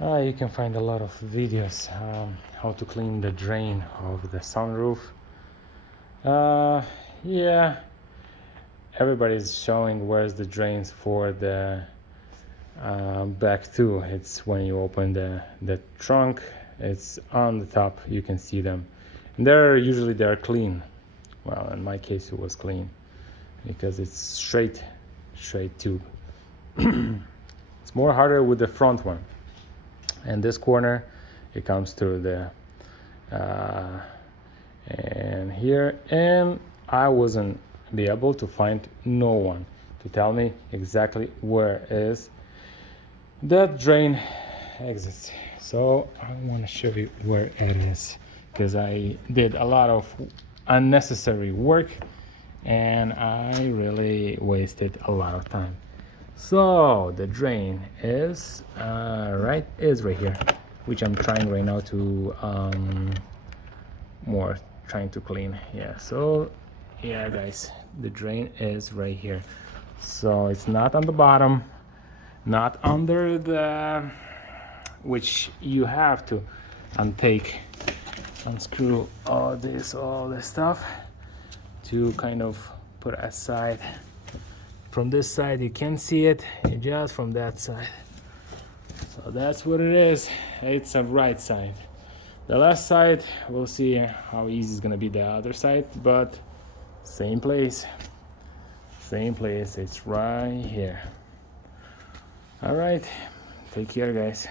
You can find a lot of videos how to clean the drain of the sunroof. Yeah, everybody's showing where's the drains for the back too. It's when you open the trunk, it's on the top, you can see them. And they're clean. Well, in my case it was clean because it's straight tube. It's more harder with the front one. And this corner, it comes through the and here, and I wasn't be able to find no one to tell me exactly where is that drain exits. So I want to show you where it is, because I did a lot of unnecessary work and I really wasted a lot of time. So the drain is right here, which I'm trying right now to trying to clean. Yeah, so yeah guys, the drain is right here. So it's not on the bottom, not under the, which you have to unscrew all this stuff to kind of put aside. From this side you can see it, just from that side. So that's what it is. It's a right side. The left side, we'll see how easy it's gonna be the other side, but same place, it's right here. All right, take care guys.